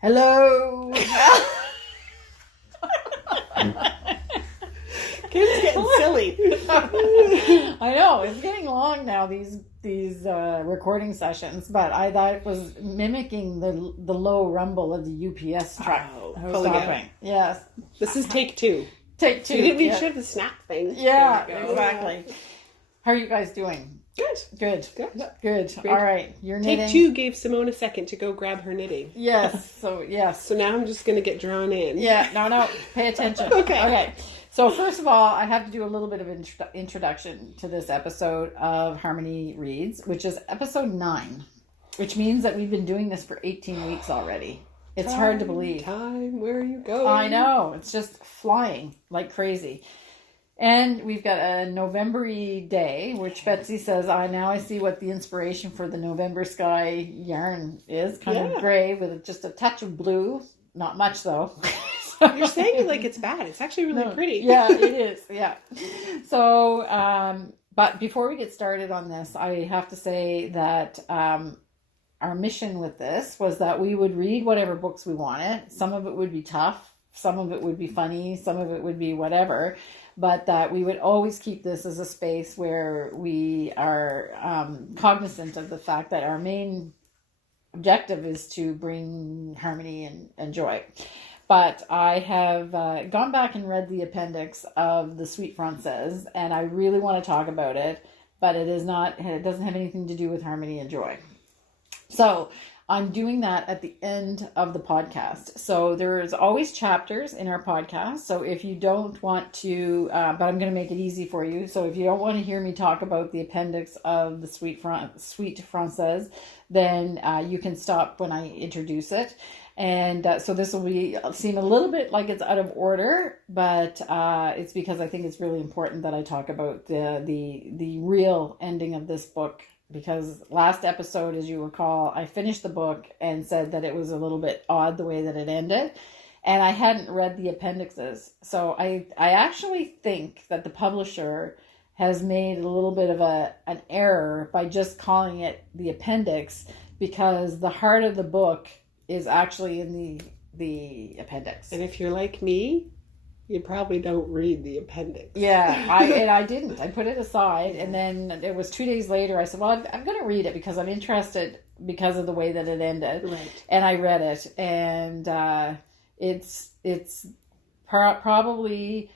Hello. Kim's getting silly. I know, it's getting long now, these recording sessions, but I thought it was mimicking the low rumble of the UPS truck. Pulling. Yes. This is take two. Take two. You didn't even show the snap thing. Yeah, exactly. How are you guys doing? Good. Good. All right. You're knitting. Take two gave Simone a second to go grab her knitting. Yes. So now I'm just going to get drawn in. Yeah. No. Pay attention. Okay. So first of all, I have to do a little bit of introduction to this episode of Harmony Reads, which is episode 9, which means that we've been doing this for 18 weeks already. It's hard to believe. Where are you going? I know. It's just flying like crazy. And we've got a November-y day, which Betsy says, I see what the inspiration for the November sky yarn is. Kind of gray with just a touch of blue. Not much, though. You're saying it like it's bad. It's actually really pretty. Yeah, it is. Yeah. So, but before we get started on this, I have to say that our mission with this was that we would read whatever books we wanted. Some of it would be tough. Some of it would be funny. Some of it would be whatever. But that we would always keep this as a space where we are cognizant of the fact that our main objective is to bring harmony and joy. But I have gone back and read the appendix of the Sweet Française, and I really want to talk about it, but it doesn't have anything to do with harmony and joy. So I'm doing that at the end of the podcast. So there's always chapters in our podcast. So if you don't want to, but I'm going to make it easy for you. So if you don't want to hear me talk about the appendix of the Sweet Française, then you can stop when I introduce it. And so this will seem a little bit like it's out of order, but it's because I think it's really important that I talk about the real ending of this book. Because last episode, as you recall, I finished the book and said that it was a little bit odd the way that it ended. And I hadn't read the appendixes. So I actually think that the publisher has made a little bit of an error by just calling it the appendix, because the heart of the book is actually in the appendix. And if you're like me, you probably don't read the appendix. Yeah, I didn't. I put it aside, and then it was 2 days later. I said, well, I'm going to read it because I'm interested because of the way that it ended. Right. And I read it, and it's probably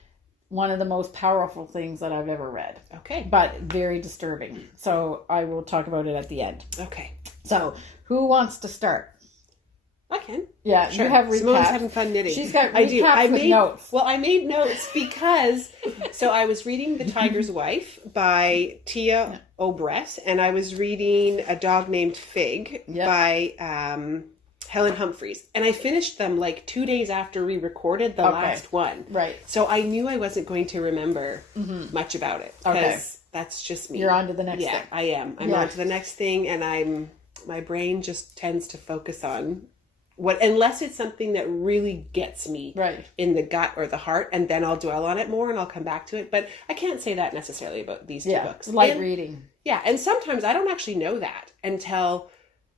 one of the most powerful things that I've ever read. Okay. But very disturbing. So I will talk about it at the end. Okay. So who wants to start? I can. Yeah, sure. You have recaps. Simone's having fun knitting. She's got recaps with notes. Well, I made notes because, so I was reading The Tiger's Wife by Tia Obreht, and I was reading A Dog Named Fig by Helen Humphreys. And I finished them like 2 days after we recorded the last one. Right. So I knew I wasn't going to remember much about it. Because that's just me. You're on to the next thing. Yeah, I am. I'm on to the next thing, and my brain just tends to focus on unless it's something that really gets me in the gut or the heart, and then I'll dwell on it more and I'll come back to it. But I can't say that necessarily about these two books. Light reading. Yeah, and sometimes I don't actually know that until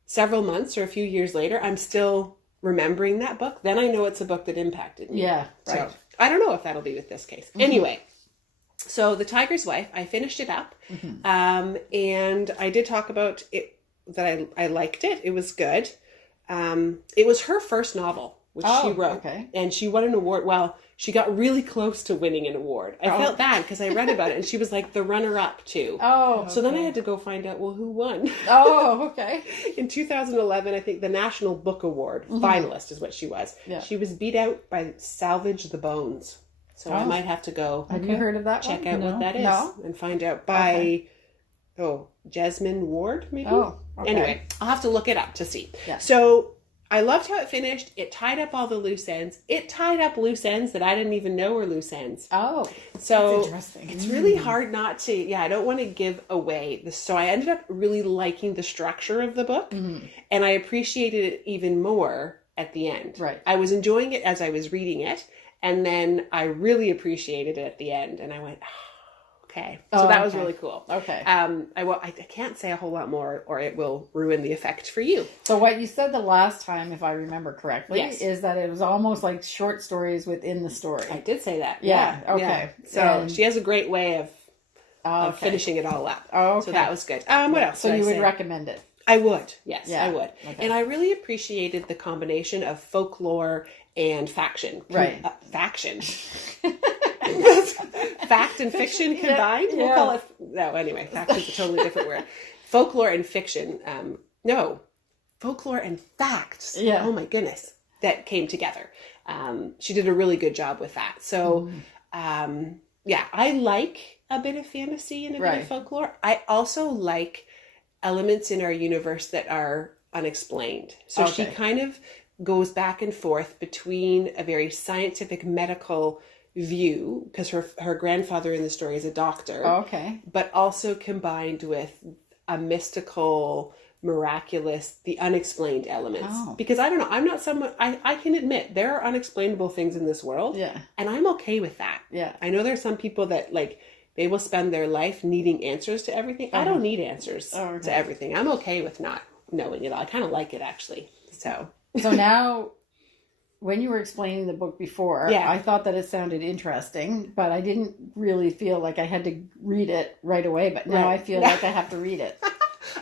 several months or a few years later. I'm still remembering that book. Then I know it's a book that impacted me. Yeah, right. So I don't know if that'll be with this case. Anyway, so The Tiger's Wife, I finished it up, and I did talk about it, that I liked it. It was good. It was her first novel, which she wrote, and she won an award. Well, she got really close to winning an award. I felt bad because I read about it, and she was like the runner-up too. So then I had to go find out, well, who won? In 2011, I think the National Book Award finalist is what she was. Yeah. She was beat out by Salvage the Bones. So I might have to go. Have you heard of that? Check out what that is and find out by Jasmine Ward, maybe. Anyway, I'll have to look it up to see. Yeah. So I loved how it finished. It tied up all the loose ends. It tied up loose ends that I didn't even know were loose ends. So that's interesting. It's really hard not to. Yeah, I don't want to give away this. So I ended up really liking the structure of the book, and I appreciated it even more at the end. Right. I was enjoying it as I was reading it, and then I really appreciated it at the end, and I went, Okay. So that was really cool. Okay. I can't say a whole lot more or it will ruin the effect for you. So what you said the last time, if I remember correctly, Yes. is that it was almost like short stories within the story. I did say that. Yeah. Okay. Yeah. So she has a great way of finishing it all up. Oh, okay. So that was good. What else? So did you I would say? recommend it? I would. Yes, Yeah. I would. Okay. And I really appreciated the combination of folklore and faction. Right. Faction. Fact and fiction combined. Yeah. We'll call it. No, anyway, fact is a totally different word. Folklore and fiction. No, folklore and facts. Yeah. Oh my goodness, that came together. She did a really good job with that. So, yeah, I like a bit of fantasy and a bit of folklore. I also like elements in our universe that are unexplained. So she kind of goes back and forth between a very scientific medical view, because her grandfather in the story is a doctor, but also combined with a mystical, miraculous, the unexplained elements. Because I don't know, I'm not someone, I can admit there are unexplainable things in this world, and I'm okay with that. I know there's some people that like they will spend their life needing answers to everything. I don't need answers to everything. I'm okay with not knowing it all. I kind of like it, actually. So now, when you were explaining the book before, I thought that it sounded interesting, but I didn't really feel like I had to read it right away. But now I feel like I have to read it.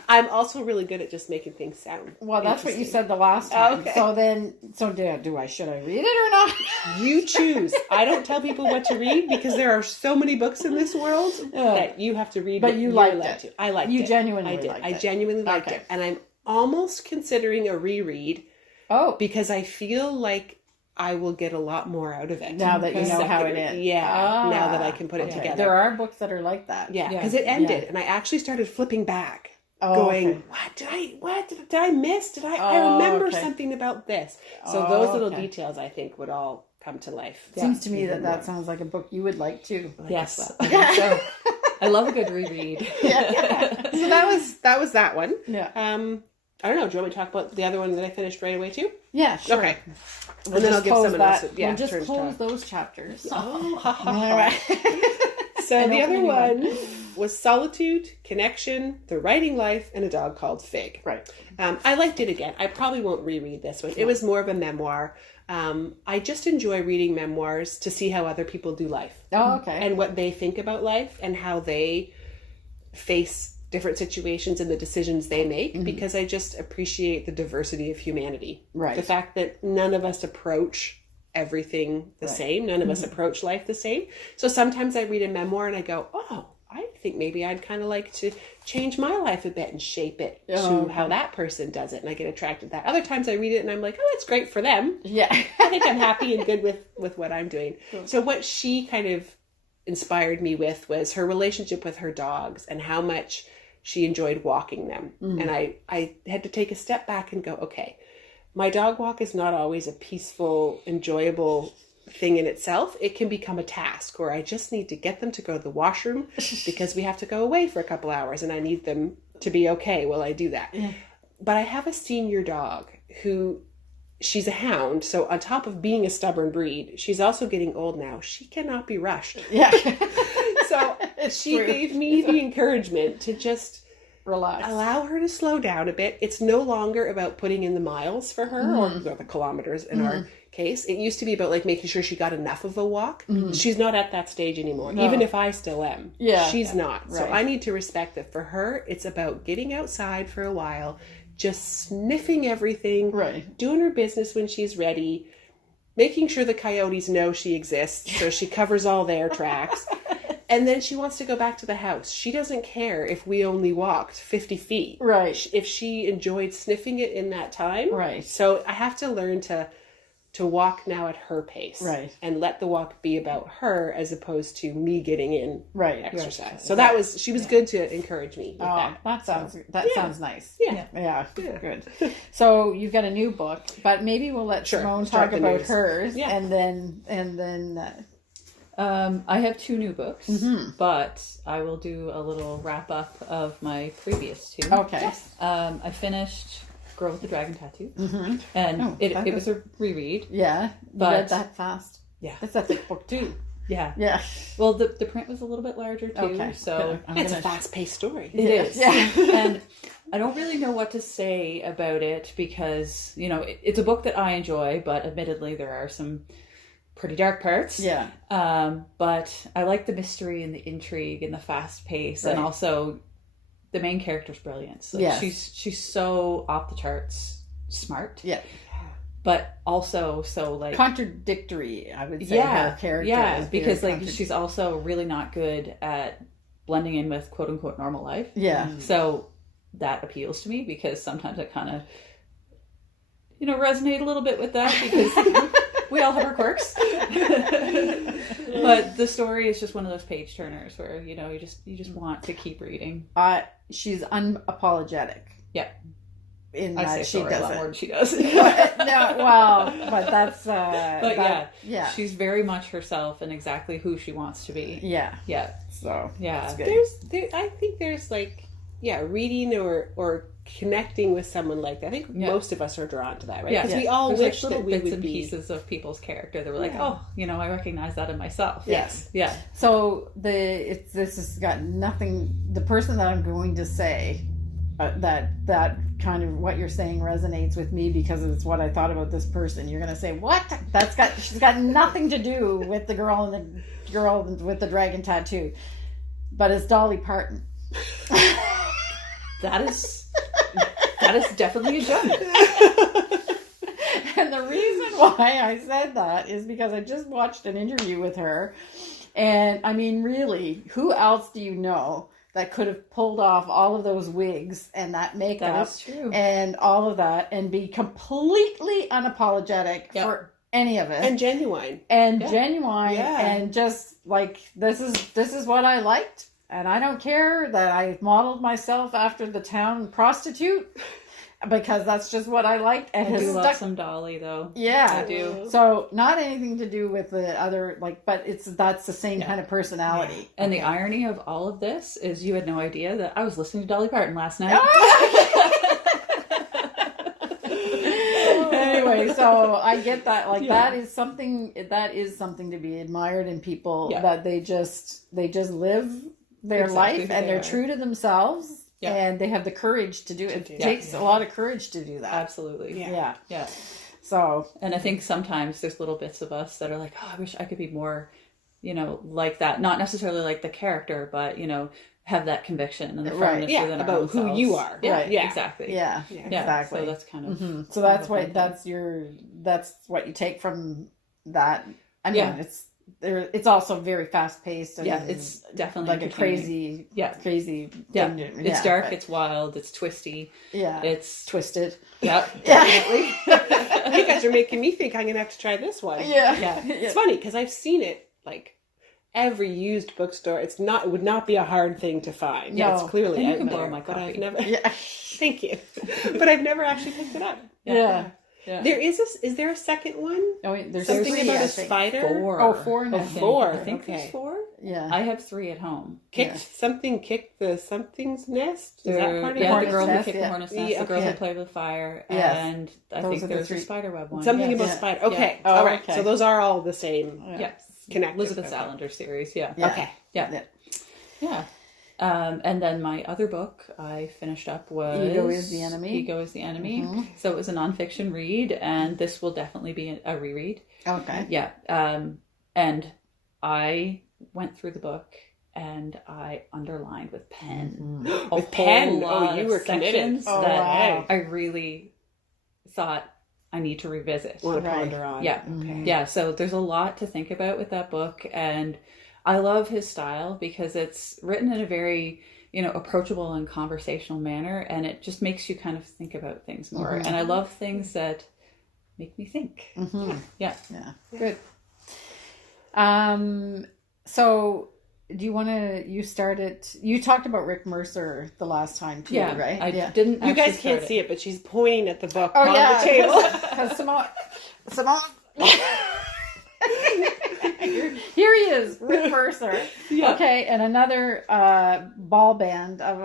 I'm also really good at just making things sound. Well, that's what you said the last time. Okay. So then, should I read it or not? You choose. I don't tell people what to read because there are so many books in this world that you have to read. But you liked it. I liked it. You genuinely liked it. I genuinely liked it. And I'm almost considering a reread. Oh. Because I feel like I will get a lot more out of it. Now that you know how it ends. Yeah. Now that I can put it together. There are books that are like that. Yeah. Because it ended and I actually started flipping back. Going, what did I miss? I remember something about this. So those little details I think would all come to life. Seems to me that sounds like a book you would like too. Yes. I think so. I love a good reread. So that was that one. Yeah. I don't know. Do you want me to talk about the other one that I finished right away too? Yeah, sure. Okay. And then I'll give someone else. We'll just close those chapters. So the other one was Solitude, Connection, The Writing Life, and a Dog Called Fig. Right. I liked it again. I probably won't reread this one. It was more of a memoir. I just enjoy reading memoirs to see how other people do life. Oh, okay. And what they think about life and how they face different situations and the decisions they make, because I just appreciate the diversity of humanity. Right. The fact that none of us approach everything the same. None of us approach life the same. So sometimes I read a memoir and I go, oh, I think maybe I'd kind of like to change my life a bit and shape it to how that person does it. And I get attracted to that. Other times I read it and I'm like, oh, that's great for them. Yeah. I think I'm happy and good with what I'm doing. Cool. So what she kind of inspired me with was her relationship with her dogs and how much she enjoyed walking them. And I had to take a step back and go, okay, my dog walk is not always a peaceful, enjoyable thing in itself. It can become a task where I just need to get them to go to the washroom because we have to go away for a couple hours and I need them to be okay while I do that. Yeah. But I have a senior dog who, she's a hound. So on top of being a stubborn breed, she's also getting old now. She cannot be rushed. Yeah. So she gave me the encouragement to just relax, allow her to slow down a bit. It's no longer about putting in the miles for her or the kilometers in our case. It used to be about like making sure she got enough of a walk. She's not at that stage anymore. Even if I still am. She's not. Right. So I need to respect that for her. It's about getting outside for a while, just sniffing everything, doing her business when she's ready, making sure the coyotes know she exists so she covers all their tracks. And then she wants to go back to the house. She doesn't care if we only walked 50 feet. Right. If she enjoyed sniffing it in that time. Right. So I have to learn to walk now at her pace. Right. And let the walk be about her as opposed to me getting in exercise. Right. So she was good to encourage me with that. That sounds nice. Yeah. Good. So you've got a new book, but maybe we'll let Simone talk about hers and then I have 2 new books, but I will do a little wrap up of my previous 2. Okay. Yes. I finished Girl with the Dragon Tattoo, and it was a reread. Yeah, but you read that fast. Yeah, it's a thick book too. Yeah. Yeah. Well, the print was a little bit larger too, Okay. so It's a fast-paced story. it is. Yeah. And I don't really know what to say about it because, you know, it's a book that I enjoy, but admittedly there are some pretty dark parts. Yeah. But I like the mystery and the intrigue and the fast pace, Right. and also the main character's brilliance. Like, Yes. she's so off the charts smart. Yeah. But also so like Contradictory, I would say, her character. yeah, is because very like she's also really not good at blending in with quote unquote normal life. Yeah. So that appeals to me because sometimes I kind of, you know, resonate a little bit with that because we all have our quirks. But the story is just one of those page turners where, you know, you just want to keep reading. She's unapologetic. Yeah. In I that say she story a lot does more it. than she does. No, well, but that's But yeah. she's very much herself and exactly who she wants to be. Yeah. Yeah. So Yeah. it's good. I think there's like, reading or connecting with someone like that. I think most of us are drawn to that, right? Yeah. Because we all There's wish like little that we bits would and be. pieces of people's character that were like, oh, you know, I recognize that in myself. Yes. Yeah. So this has got nothing. The person that I'm going to say that kind of what you're saying resonates with me because it's what I thought about this person. You're going to say, what? She's got nothing to do with the girl with the dragon tattoo, but it's Dolly Parton. That is definitely a gem. And the reason why I said that is because I just watched an interview with her. And I mean, really, who else do you know that could have pulled off all of those wigs and that makeup That is true. and all of that and be completely unapologetic for any of it And genuine. genuine and just like, this is what I liked. And I don't care that I modeled myself after the town prostitute because that's just what I liked. And I has do love stuck. some Dolly though. Yeah, I do. So not anything to do with the other, like, but that's the same kind of personality. And the irony of all of this is you had no idea that I was listening to Dolly Parton last night. Anyway, so I get that. Like that is something to be admired in people that they just live their life and they're true to themselves and they have the courage to do it. It takes a lot of courage to do that. Absolutely. Yeah. Yeah. So, and I think sometimes there's little bits of us that are like, oh, I wish I could be more, you know, like that. Not necessarily like the character, but, you know, have that conviction and the firmness within our about own who selves. you are. Yeah, Right. Yeah. Exactly. yeah, exactly. So that's kind of So that's what that's what you take from that. I mean, it's also very fast paced. And it's definitely like a crazy Yeah. thing. It's dark. It's wild. It's twisty. Yeah, It's twisted. Yeah, definitely. You guys are making me think I'm going to have to try this one. Yeah. It's funny because I've seen it like every used bookstore. It would not be a hard thing to find. No. Yeah, it's clearly And you out can there, borrow my but I've copy. never. Yeah. Thank you, but I've never actually picked it up. Yeah. There is is there a second one? Oh, wait, there's Something three, about I a think. spider. 4. Oh, 4 now. I think. Four. I think Okay. there's 4. Yeah. I have 3 at home. Kicked the something's nest. Is that part of the Hornet's girl who Nest, kicked the hornet's nest, Yeah, the girl okay. who played with fire, Yes. and I Those think are the there's 3. a spiderweb one. Something Yes. about Yeah. spider. Okay. Oh, All right. okay. So those are all the same. Yes. Connected. Elizabeth Okay. Salander series. Yeah. Yeah. Okay. Yeah. Yeah. And then my other book I finished up was Ego is the Enemy. Ego is the Enemy. So it was a nonfiction read, and this will definitely be a reread. Okay. Yeah. And I went through the book and I underlined with pen. A With pen? whole lot Oh, you of were committed. sections Oh, that wow. I really thought I need to revisit. Want to Right. ponder on? Yeah. Okay. Yeah, so there's a lot to think about with that book, and I love his style because it's written in a very, you know, approachable and conversational manner, and it just makes you kind of think about things more. And I love things that make me think. Yeah. Yeah. Good. So do you want to, you talked about Rick Mercer the last time too, Yeah, right? I didn't You guys actually can't start see it, but she's pointing at the book Oh, on yeah. the table. Because Simone. Here he is, Rick Mercer. Yeah. Okay, and another ball band of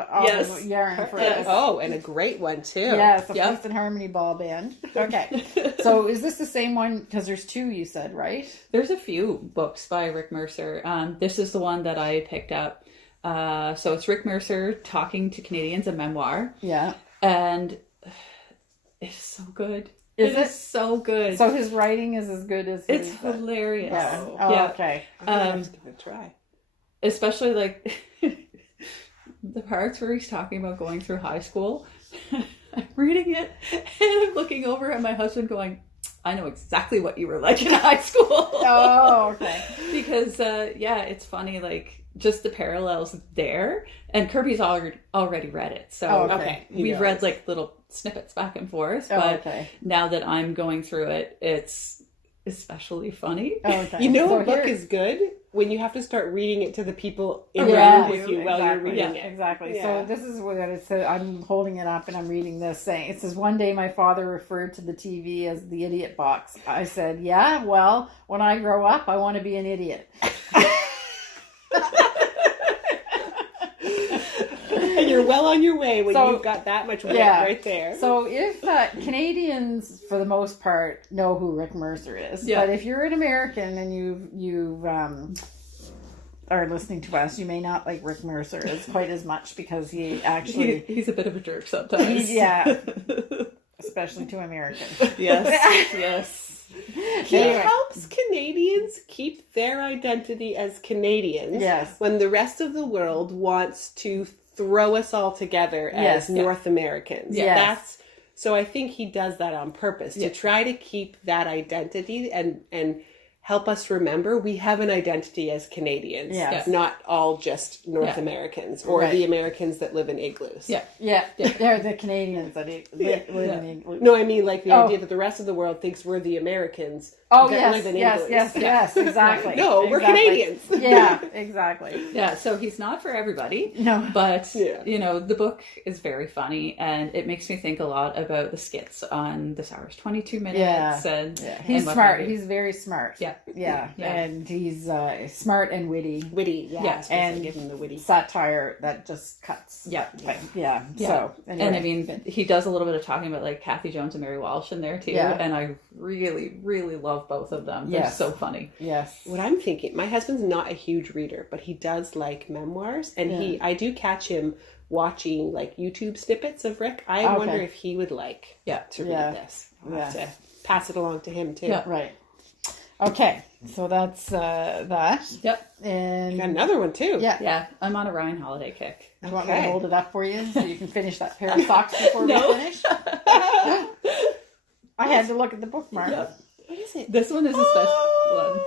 yarn for us. Oh, and a great one too. Yes, a Peace and Harmony ball band. Okay, so is this the same one? Because there's two, you said, right? There's a few books by Rick Mercer. This is the one that I picked up. So it's Rick Mercer talking to Canadians, a memoir. Yeah. And it's so good. Is it? So good. So his writing is as good as his... It's hilarious. Yeah. Oh. Oh, Yeah. okay. I'm just gonna try. Especially like the parts where he's talking about going through high school. I'm reading it and I'm looking over at my husband going, I know exactly what you were like in high school. Oh, okay. Because, it's funny, like, just the parallels there. And Kirby's already read it. So Oh, okay. we've read, like, little snippets back and forth. But okay. now that I'm going through it, it's especially funny. Okay. You know, So a book here- is good when you have to start reading it to the people in the Yeah, room with you while you're exactly. reading Yeah, it. exactly. Yeah. So this is what it says. I'm holding it up and I'm reading this saying, it says, one day my father referred to the TV as the idiot box. I said, yeah, well, when I grow up, I want to be an idiot. And you're well on your way when So- you've got that much wit Yeah. right there. So if Canadians, for the most part, know who Rick Mercer is, Yeah. but if you're an American and you are listening to us, you may not like Rick Mercer as quite as much because he actually, He's a bit of a jerk sometimes. especially to Americans. Yes. He Anyway. helps Canadians keep their identity as Canadians Yes. when the rest of the world wants to throw us all together as Yes, yeah. North Americans. Yes. So I think he does that on purpose to try to keep that identity and help us remember we have an identity as Canadians, Yes. not all just North Yeah. Americans or Right. the Americans that live in igloos. Yeah. Yeah, they're the Canadians that live in England. No, I mean like the Oh. idea that the rest of the world thinks we're the Americans Oh, that live in igloos. yes, exactly. No, we're Exactly. Canadians. Yeah, exactly. Yeah, so he's not for everybody. No. But, Yeah. the book is very funny and it makes me think a lot about the skits on This Hour's 22 Minutes. Yeah. And, Yeah. and He's what smart. have you. He's very smart. Yeah. Yeah. Yeah. And he's smart and witty. Witty, yeah. Yeah, And and give him the witty. Satire that just cuts. Yeah. Yeah. Yeah. So, anyway. And I mean, he does a little bit of talking about like Kathy Jones and Mary Walsh in there too. Yeah. And I really, really love both of them. They're Yes. so funny. Yes. What I'm thinking, my husband's not a huge reader, but he does like memoirs, and I do catch him watching like YouTube snippets of Rick. I Okay. wonder if he would like to read Yeah. this. I'll have to pass it along to him too. Yeah. Right. Okay. So that's that. Yep. And Got another one too. yeah. Yeah. I'm on a Ryan Holiday kick. Do you want me to Okay. hold it up for you so you can finish that pair of socks before No. we finish? I had to look at the bookmark. Yeah. What is it? This one is a special one.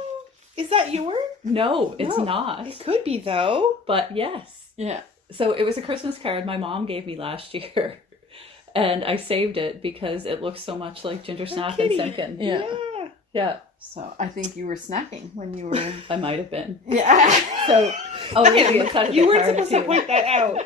Is that yours? No, it's No. not. It could be though. But yes. Yeah. So it was a Christmas card my mom gave me last year. And I saved it because it looks so much like Ginger Snap and kitty. Simpkin. Yeah. Yeah. So I think you were snacking when you were. I might have been. Yeah. So I'll read the inside of You the weren't card, supposed to too. point that out.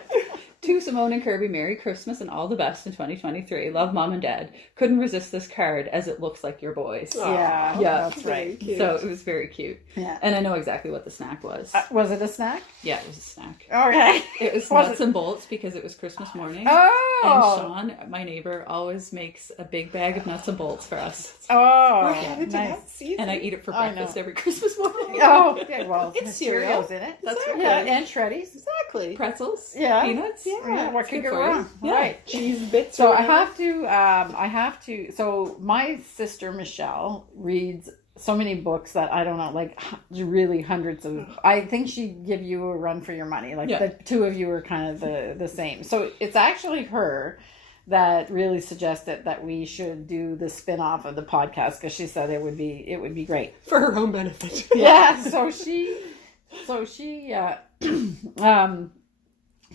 To Simone and Kirby, Merry Christmas and all the best in 2023. Love, Mom and Dad. Couldn't resist this card as it looks like your boys. Yeah. Yeah. That's right. Cute. So it was very cute. Yeah. And I know exactly what the snack was. Was it a snack? Yeah, it was a snack. Okay. It was Was nuts it- and bolts because it was Christmas morning. Oh. And Sean, my neighbor, always makes a big bag of nuts and bolts for us. Oh. We're headed to Nice. that season. And I eat it for I breakfast know. every Christmas morning. Oh, okay. Well, It's there's cereal. Cheerios in it. That's Exactly. Yeah, and Shreddies. Exactly. Pretzels, Yeah. peanuts. Yeah, what it's could good go for you. wrong? Yeah. Right. Cheese bits. So or I whatever. have to. So my sister Michelle reads so many books that I don't know, like really hundreds of. I think she'd give you a run for your money. Like Yeah. the two of you are kind of the same. So it's actually her that really suggested that we should do the spin-off of the podcast because she said it would be great. For her own benefit. Yeah. So she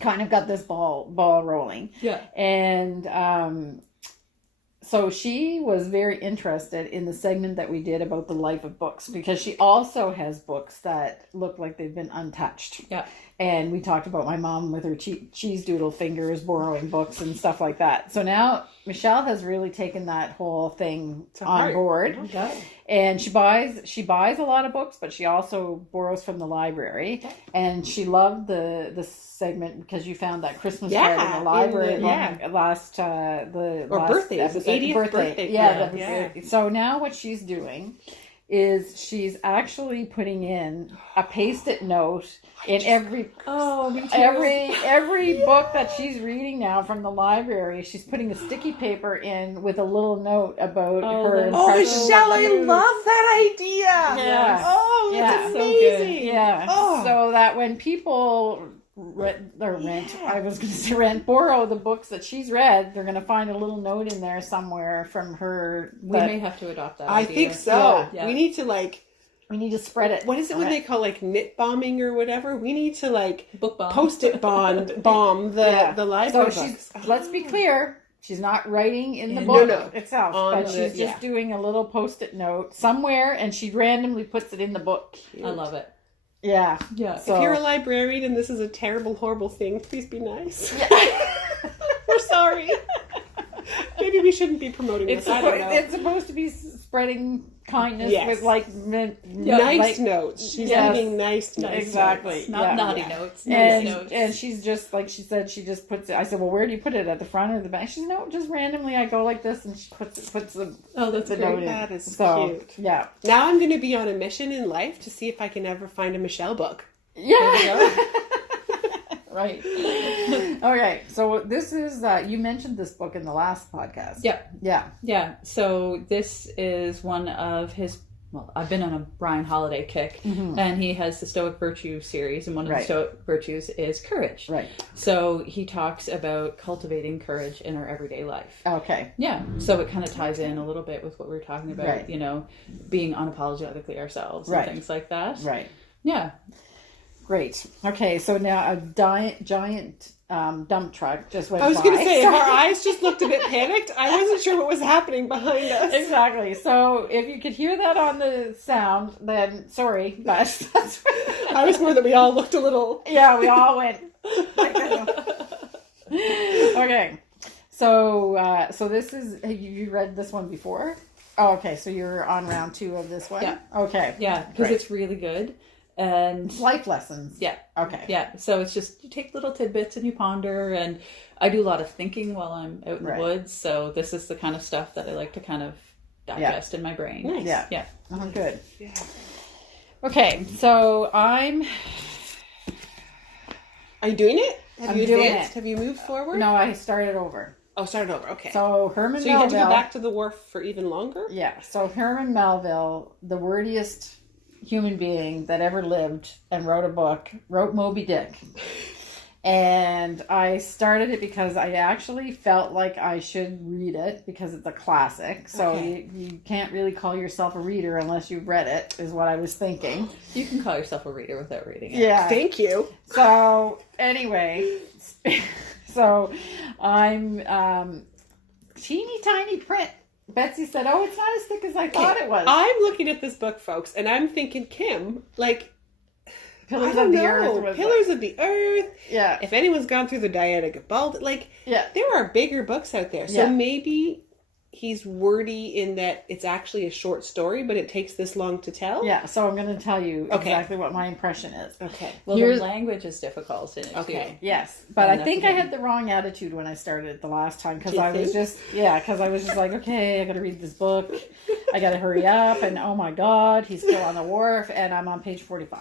kind of got this ball rolling. Yeah. And so she was very interested in the segment that we did about the life of books because she also has books that look like they've been untouched. Yeah. And we talked about my mom with her cheese doodle fingers borrowing books and stuff like that. So now Michelle has really taken that whole thing on board. Okay. And she buys a lot of books, but she also borrows from the library. And she loved the segment because you found that Christmas card in the library last birthday. It was 80th birthday. Yeah. So now what she's doing is she's actually putting in a Post-it note in every book that she's reading now from the library. She's putting a sticky paper in with a little note about her impressions. Oh, Michelle, I love that idea. Yeah. Oh, that's amazing. So yeah. Oh. So that when people borrow the books that she's read, they're going to find a little note in there somewhere from her. We may have to adopt that I idea. think so. Yeah. We need to spread it. What is it when they call knit bombing or whatever? We need to book bomb. Post-it bomb the library so books. Let's be clear. She's not writing in the book itself, but she's just doing a little Post-it note somewhere, and she randomly puts it in the book. Cute. I love it. Yeah. So, if you're a librarian and this is a terrible, horrible thing, please be nice. Yeah. We're sorry. Maybe we shouldn't be promoting this. I don't know. It's supposed to be spreading kindness with nice notes. She's reading nice notes. Exactly. Not naughty notes. Nice notes. And she's just, like she said, she just puts it. I said, well, where do you put it? At the front or the back? She said, no, just randomly I go like this, and she puts the that's the great. note in. That is cute. Yeah. Now I'm going to be on a mission in life to see if I can ever find a Michelle book. Yeah. Right. Okay. So this is you mentioned this book in the last podcast. Yeah. So this is one of his. Well, I've been on a Brian Holiday kick, and he has the Stoic Virtue series, and one of the Stoic Virtues is courage. Right. So he talks about cultivating courage in our everyday life. Okay. Yeah. So it kind of ties in a little bit with what we were talking about, being unapologetically ourselves and things like that. Right. Yeah. Great. Okay, so now a giant dump truck just went by. I was going to say, our eyes just looked a bit panicked. I wasn't sure what was happening behind us. Exactly. So if you could hear that on the sound, then sorry, but that's... I was more that we all looked a little... Yeah, we all went... Okay. So this is... Have you read this one before? Oh, okay, so you're on round 2 of this one? Yeah. Okay. Yeah, because it's really good. And life lessons. Yeah. Okay. Yeah. So it's just you take little tidbits and you ponder, and I do a lot of thinking while I'm out in the woods. So this is the kind of stuff that I like to kind of digest in my brain. Nice. Yeah. Yeah. Oh, good. Yeah. Okay. So Are you doing it? I'm doing it. Have you moved forward? No, I started over. Oh, started over. Okay. So Herman Melville. So you had to go back to the wharf for even longer? Yeah. So Herman Melville, the wordiest human being that ever lived and wrote Moby Dick. And I started it because I actually felt like I should read it because it's a classic. So you can't really call yourself a reader unless you've read it, is what I was thinking. You can call yourself a reader without reading it. Yeah. Thank you. So anyway, so I'm teeny tiny print. Betsy said, oh, it's not as thick as I thought it was. I'm looking at this book, folks, and I'm thinking, Kim, Pillars of the Earth. Pillars of the Earth. Yeah. If anyone's gone through the Diana Gabald, there are bigger books out there. So maybe he's wordy in that it's actually a short story, but it takes this long to tell. Yeah, so I'm going to tell you exactly what my impression is. Okay. Well, the language is difficult in it too. Yes, but I think I had the wrong attitude when I started the last time because I was just like, okay, I got to read this book. I got to hurry up, and oh my God, he's still on the wharf, and I'm on page 45.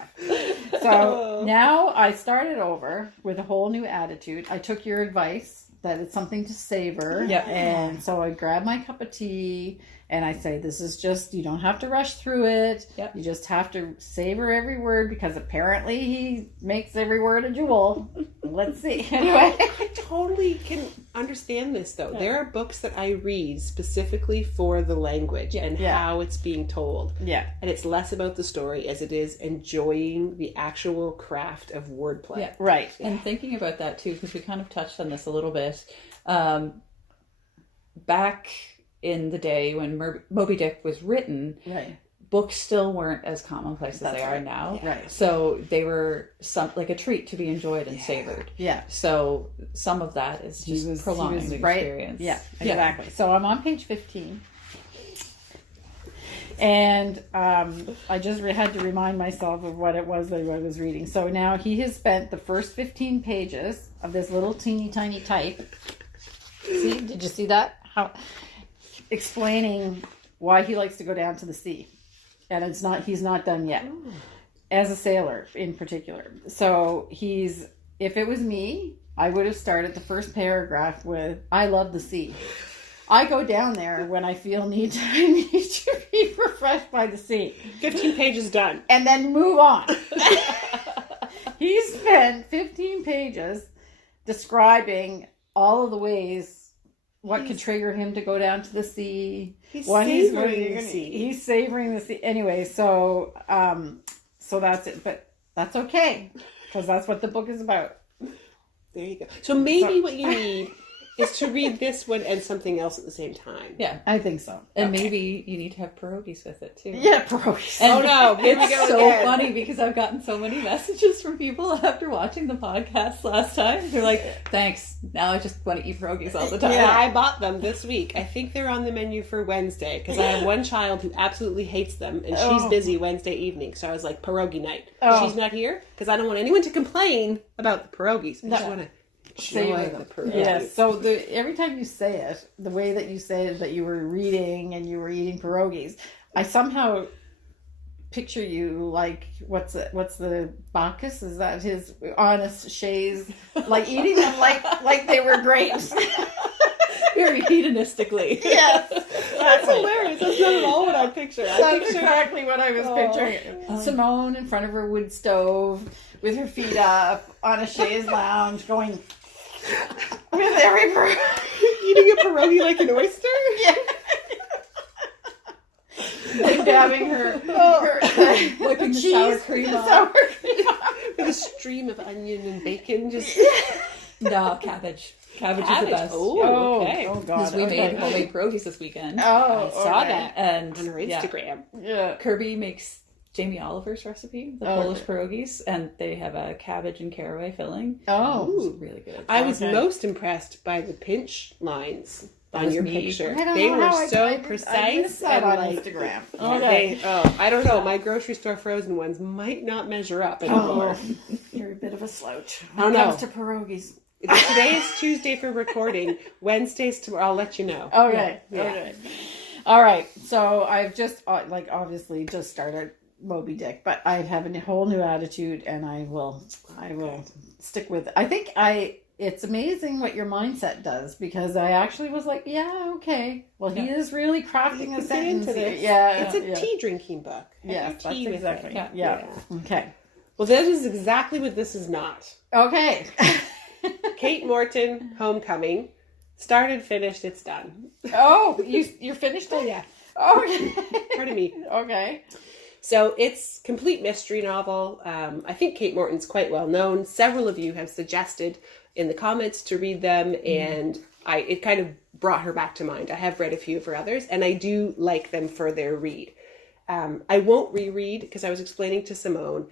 So now I started over with a whole new attitude. I took your advice that it's something to savor. Yeah. And so I grab my cup of tea and I say, this is just, you don't have to rush through it. Yep. You just have to savor every word because apparently he makes every word a jewel. Let's see. Anyway. I totally can understand this though. Yeah. There are books that I read specifically for the language and how it's being told. Yeah. And it's less about the story as it is enjoying the actual craft of wordplay. Yeah. Right. And thinking about that too, because we kind of touched on this a little bit. Back in the day when Moby Dick was written, books still weren't as commonplace as That's they are right. now. Yeah. Right. So they were like a treat to be enjoyed and savored. Yeah. So some of that is just prolonging the experience. Yeah, exactly. So I'm on page 15. And I just had to remind myself of what it was that I was reading. So now he has spent the first 15 pages of this little teeny tiny type. See, did you see that? How explaining why he likes to go down to the sea. And he's not done yet. Ooh. As a sailor in particular. So if it was me, I would have started the first paragraph with, I love the sea. I go down there when I feel need to be refreshed by the sea. 15 pages done. And then move on. He spent 15 pages describing all of the ways what could trigger him to go down to the sea. He's savoring the sea. He's savoring the sea. Anyway, so that's it. But that's okay, because that's what the book is about. There you go. So maybe what you need is to read this one and something else at the same time. Yeah, I think so. And maybe you need to have pierogies with it too. Yeah, pierogies. And oh no, here we it's go so again. funny because I've gotten so many messages from people after watching the podcast last time. They're like, thanks, now I just want to eat pierogies all the time. Yeah, I bought them this week. I think they're on the menu for Wednesday because I have one child who absolutely hates them and she's busy Wednesday evening. So I was like, pierogi night. She's not here because I don't want anyone to complain about the pierogies. I just want to savor them. Yes. So every time you say it, the way that you say it, that you were reading and you were eating pierogies, I somehow picture you like what's the Bacchus? Is that his honest shays? Like eating them like they were grapes. Very hedonistically. Yes. That's hilarious. That's not at all what I picture. That's exactly what I was picturing. Simone in front of her wood stove with her feet up on a chaise lounge going with every eating a pierogi like an oyster? Yeah. And dabbing her whipping the cheese, sour cream off. sour cream off. With a stream of onion and bacon just... No, cabbage. Cabbage is the best. Oh, okay. Oh, God. Because we made homemade pierogies this weekend. Oh, I saw that and on her Instagram. Yeah. Kirby makes Jamie Oliver's recipe, the Polish pierogies, and they have a cabbage and caraway filling. Oh. It's really good. I was most impressed by the pinch lines on your picture. They were so precise and on Instagram. I don't know. My grocery store frozen ones might not measure up anymore. You're a bit of a slouch I don't when it know. comes to pierogies. Today is Tuesday for recording. Wednesday's tomorrow. I'll let you know. Okay. Yeah. Okay. All right. So I've just obviously just started Moby Dick, but I have a whole new attitude, and I will stick with it. I think it's amazing what your mindset does, because I actually was like, yeah, okay. Well, he is really crafting a sentence. Yeah, it's a tea drinking book. Yeah, that's exactly. Yeah. Okay. Well, that is exactly what this is not. Okay. Kate Morton, Homecoming. Started, finished, it's done. Oh, you're finished it? Yeah. Okay. Pardon me. Okay. So it's complete mystery novel. I think Kate Morton's quite well known. Several of you have suggested in the comments to read them, and it kind of brought her back to mind. I have read a few of her others, and I do like them for their read. I won't reread, because I was explaining to Simone,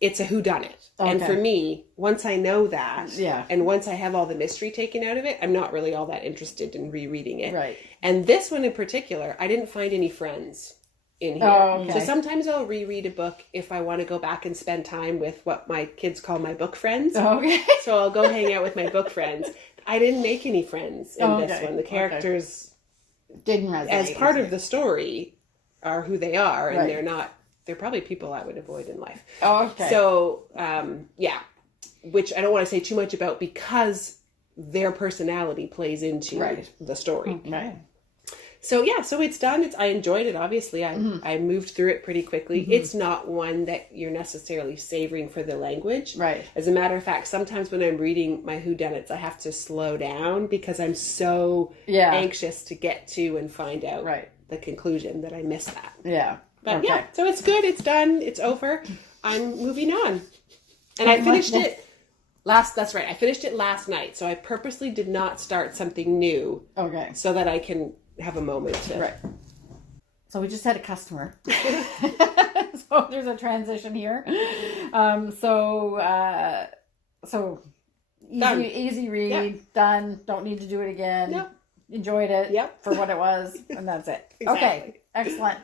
it's a whodunit. Okay. And for me, once I know that, and once I have all the mystery taken out of it, I'm not really all that interested in rereading it. Right. And this one in particular, I didn't find any friends in here. Oh, okay. So sometimes I'll reread a book if I want to go back and spend time with what my kids call my book friends. Okay. So I'll go hang out with my book friends. I didn't make any friends in this one. The characters didn't resonate as part of the story are who they are, and they're probably people I would avoid in life. Oh, okay. So, which I don't want to say too much about, because their personality plays into the story. Right. So so it's done. I enjoyed it. Obviously, I moved through it pretty quickly. Mm-hmm. It's not one that you're necessarily savoring for the language. Right. As a matter of fact, sometimes when I'm reading my whodunits, I have to slow down because I'm so anxious to get to and find out the conclusion that I miss that. Yeah. But so it's good. It's done. It's over. I'm moving on. And I finished it that's right. I finished it last night. So I purposely did not start something new. Okay. So that I can have a moment to... Right. So we just had a customer. So there's a transition here. So easy read, done. Don't need to do it again. Nope. Enjoyed it for what it was, and that's it. Exactly. Okay, excellent.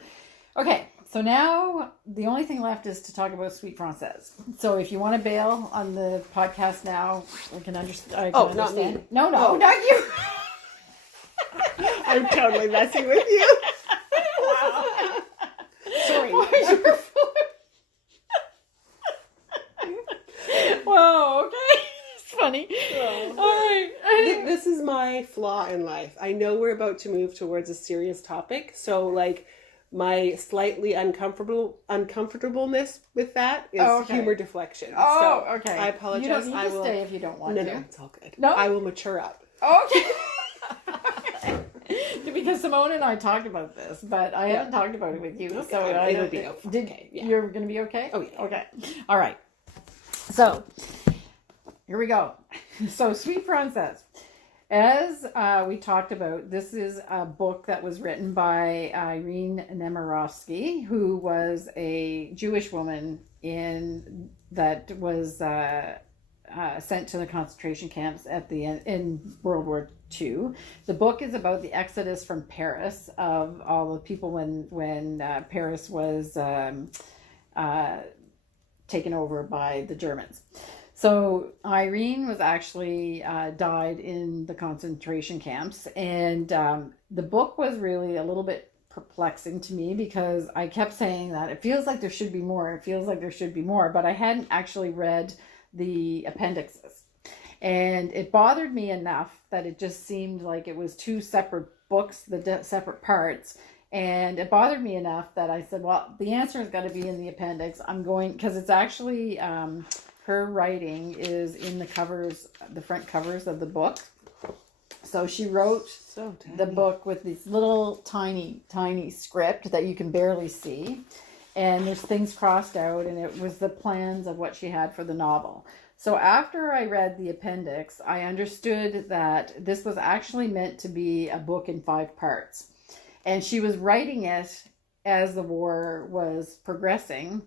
Okay, so now the only thing left is to talk about Sweet Française. So if you want to bail on the podcast now, we can understand. Not me. No, not you. I'm totally messing with you. Sorry. Whoa, okay. It's funny. Oh. All right. This is my flaw in life. I know we're about to move towards a serious topic, so like my slightly uncomfortableness with that is humor deflection. Oh, so okay. I apologize. You don't need to stay if you don't want to. No, it's all good. No? I will mature up. Okay. Because Simone and I talked about this, but I haven't talked about it with you. Okay. So It'll be okay. Yeah. You're going to be okay? Oh, yeah. Okay. All right. So here we go. So Sweet Française. As we talked about, this is a book that was written by Irène Nėmirovsky, who was a Jewish woman that was sent to the concentration camps at the end in World War II. The book is about the exodus from Paris of all the people when Paris was taken over by the Germans. So Irene was actually died in the concentration camps, and the book was really a little bit perplexing to me because I kept saying that it feels like there should be more. It feels like there should be more, but I hadn't actually read the appendices, and it bothered me enough that it just seemed like it was two separate books, separate parts. And it bothered me enough that I said, well, the answer has got to be in the appendix. I'm going, because it's actually her writing is in the covers, the front covers of the book. So she wrote the book with this little tiny script that you can barely see. And there's things crossed out, and it was the plans of what she had for the novel. So after I read the appendix, I understood that this was actually meant to be a book in 5 parts. And she was writing it as the war was progressing.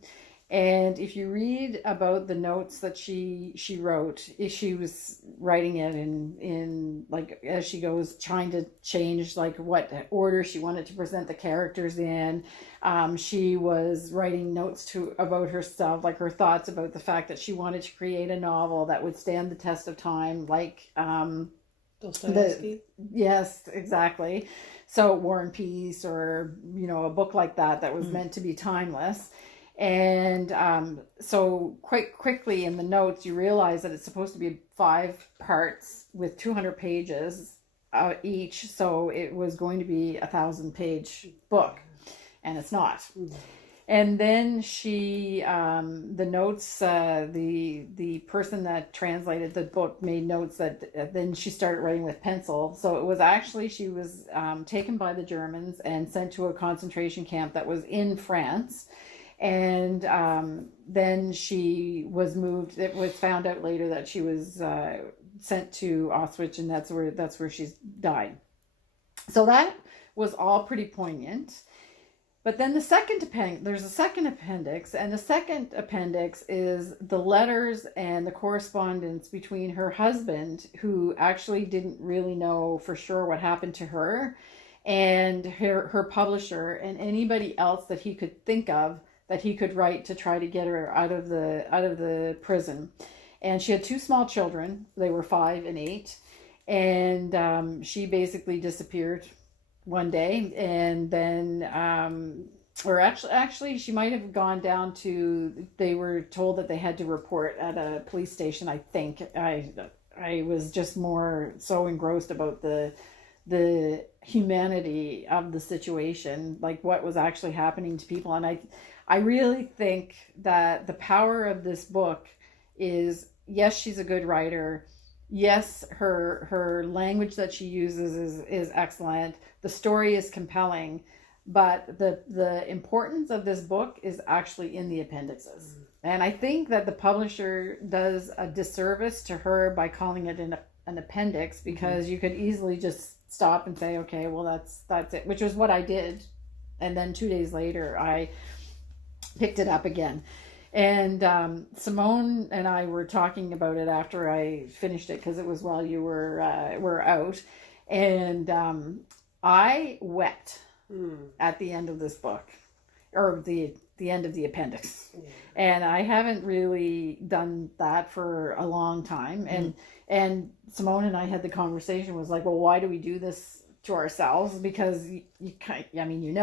And if you read about the notes that she wrote, she was writing it in like as she goes, trying to change like what order she wanted to present the characters in. She was writing notes about herself, like her thoughts about the fact that she wanted to create a novel that would stand the test of time, like yes, exactly. So War and Peace, or a book like that was meant to be timeless. And so quite quickly in the notes, you realize that it's supposed to be 5 parts with 200 pages each. So it was going to be a 1,000-page book, and it's not. Mm-hmm. And then she, the notes, the person that translated the book made notes that then she started writing with pencil. So it was actually, she was taken by the Germans and sent to a concentration camp that was in France. And then she was moved. It was found out later that she was sent to Auschwitz, and that's where she's died. So that was all pretty poignant. But then there's a second appendix, and the second appendix is the letters and the correspondence between her husband, who actually didn't really know for sure what happened to her, and her publisher, and anybody else that he could think of that he could write to try to get her out of the prison. And she had 2 small children. They were 5 and 8, and she basically disappeared one day, and then or actually she might have gone down to, they were told that they had to report at a police station. I think I was just more so engrossed about the humanity of the situation, like what was actually happening to people. And I really think that the power of this book is, yes, she's a good writer. Yes, her language that she uses is excellent. The story is compelling, but the importance of this book is actually in the appendices. And I think that the publisher does a disservice to her by calling it an appendix, because you could easily just stop and say, okay, well, that's it, which is what I did And then 2 days later, I picked it up again. And Simone and I were talking about it after I finished it, because it was while you were out. And I wept at the end of this book, or the end of the appendix. Yeah. And I haven't really done that for a long time. And Simone and I had the conversation, was like, well, why do we do this to ourselves? Because you kind, I mean,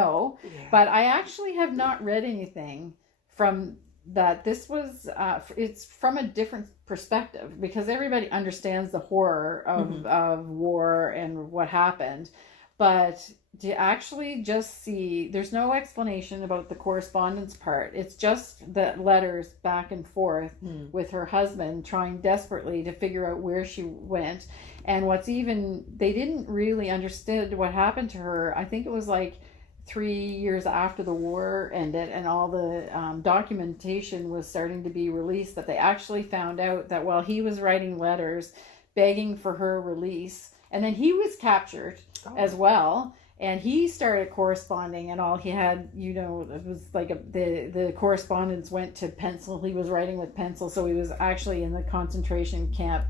but I actually have not read anything from that. This was it's from a different perspective, because everybody understands the horror of war and what happened, but to actually just see, there's no explanation about the correspondence part. It's just the letters back and forth with her husband, trying desperately to figure out where she went. And what's even, they didn't really understand what happened to her. I think it was like 3 years after the war ended, and all the documentation was starting to be released, that they actually found out that while he was writing letters begging for her release, and then he was captured as well, and he started corresponding, and all he had, it was like the correspondence went to pencil. He was writing with pencil, so he was actually in the concentration camp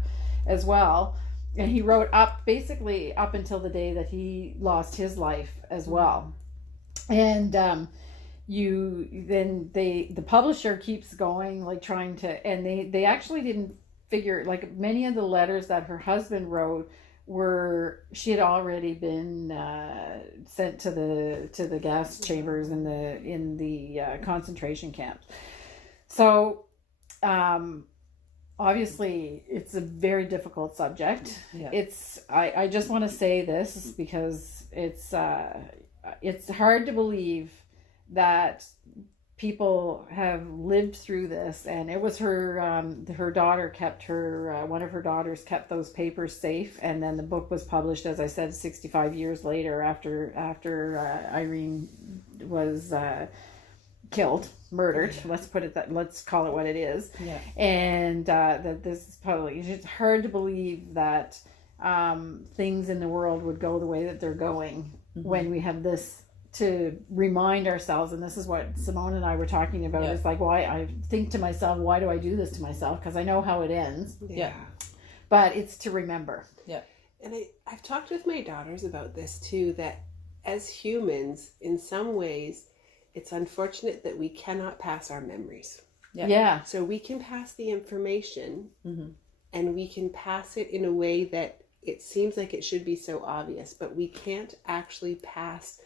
as well. And he wrote basically up until the day that he lost his life as well. And the publisher keeps going, like trying to, and they actually didn't figure, like many of the letters that her husband wrote she had already been sent to the gas chambers in the concentration camps. So obviously it's a very difficult subject. Yeah. I just want to say this, because it's hard to believe that people have lived through this. And it was her daughter kept one of her daughters kept those papers safe, and then the book was published, as I said, 65 years later, after Irene was murdered. Let's call it what it is. Yeah. And that this is probably, it's hard to believe that things in the world would go the way that they're going when we have this to remind ourselves. And this is what Simone and I were talking about. Yeah. It's like, why I think to myself, why do I do this to myself? Because I know how it ends. Yeah. But it's to remember. Yeah. And I've talked with my daughters about this too, that as humans, in some ways, it's unfortunate that we cannot pass our memories. Yeah. So we can pass the information, and we can pass it in a way that it seems like it should be so obvious, but we can't actually pass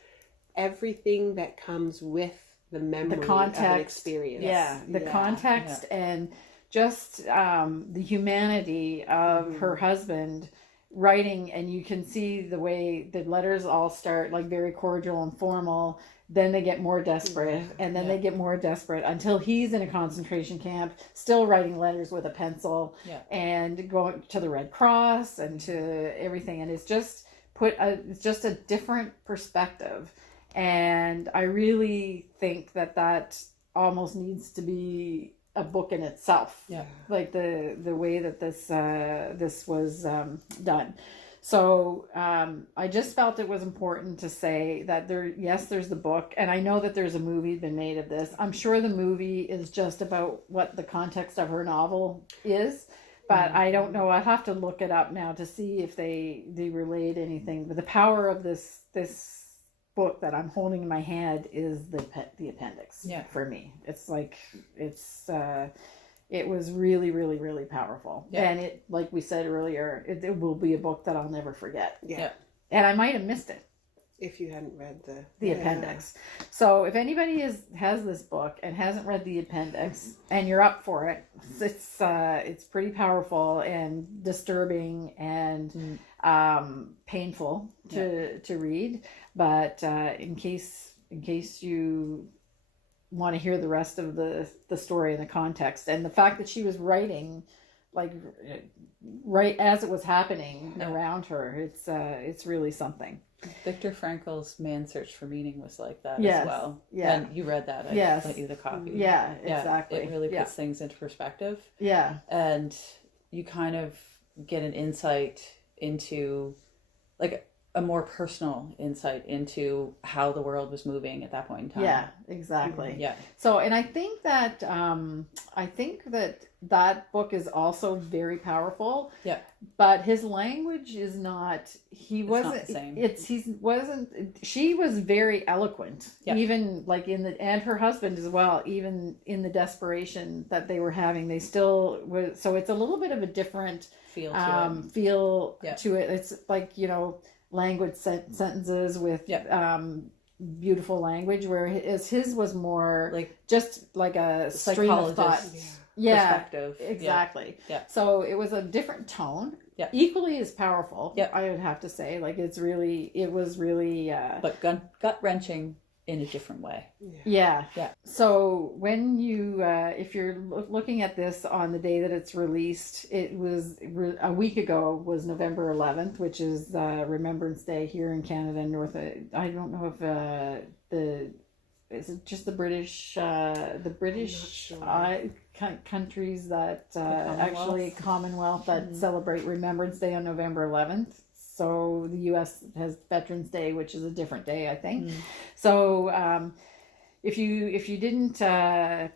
everything that comes with the memory, the context, of an experience. Yeah, the context and just the humanity of her husband writing. And you can see the way the letters all start like very cordial and formal. Then they get more desperate, and then they get more desperate until he's in a concentration camp, still writing letters with a pencil, and going to the Red Cross and to everything. And it's just it's just a different perspective. And I really think that almost needs to be a book in itself. Yeah, like the way that this was done. So I just felt it was important to say that there's the book, and I know that there's a movie been made of this. I'm sure the movie is just about what the context of her novel is, but I don't know. I'll have to look it up now to see if they relate anything. But the power of this book that I'm holding in my hand is the appendix. Yeah, for me, it's like it was really, really, really powerful. Yeah. And it, like we said earlier, it will be a book that I'll never forget. Yeah. And I might have missed it if you hadn't read the appendix. So if anybody has this book and hasn't read the appendix and you're up for it, it's pretty powerful and disturbing and painful to read. But in case you want to hear the rest of the story and the context, and the fact that she was writing like right as it was happening around her, it's really something. Viktor Frankl's Man's Search for Meaning was like that as well. Yeah, and you read that. I sent you the copy. Yeah, exactly. It really puts things into perspective. Yeah, and you kind of get an insight into, like, a more personal insight into how the world was moving at that point in time. Yeah, exactly. Yeah. So, and I think that that book is also very powerful. Yeah. But his language is not. He wasn't. Not the same. He wasn't. She was very eloquent. Yeah. Even like and her husband as well. Even in the desperation that they were having, they still was. So it's a little bit of a different Feel to it. feel Yeah. to it. It's like, language sentences with beautiful language, whereas his was more Like just like a stream of thought. psychologist Yeah, perspective. exactly. Yeah. So it was a different tone. Yeah. Equally as powerful. Yeah. I would have to say, like it was really. But gut wrenching in a different way. Yeah. Yeah. So when you, if you're looking at this on the day that it's released, it was a week ago was November 11th, which is Remembrance Day here in Canada and I don't know if is it just the British countries that actually Commonwealth that celebrate Remembrance Day on November 11th. So the U.S. has Veterans Day, which is a different day, I think. So if you didn't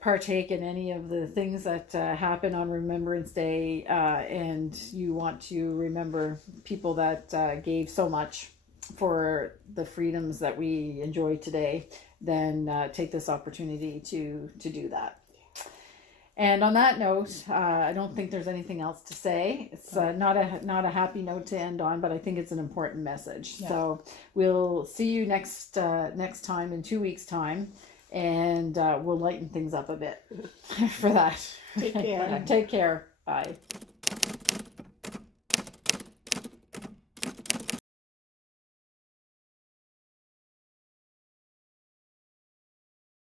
partake in any of the things that happen on Remembrance Day, and you want to remember people that gave so much for the freedoms that we enjoy today, then take this opportunity to do that. And on that note, I don't think there's anything else to say. It's not a happy note to end on, but I think it's an important message. Yeah. So we'll see you next time in 2 weeks' time, and we'll lighten things up a bit for that. Take care. Take care. Bye.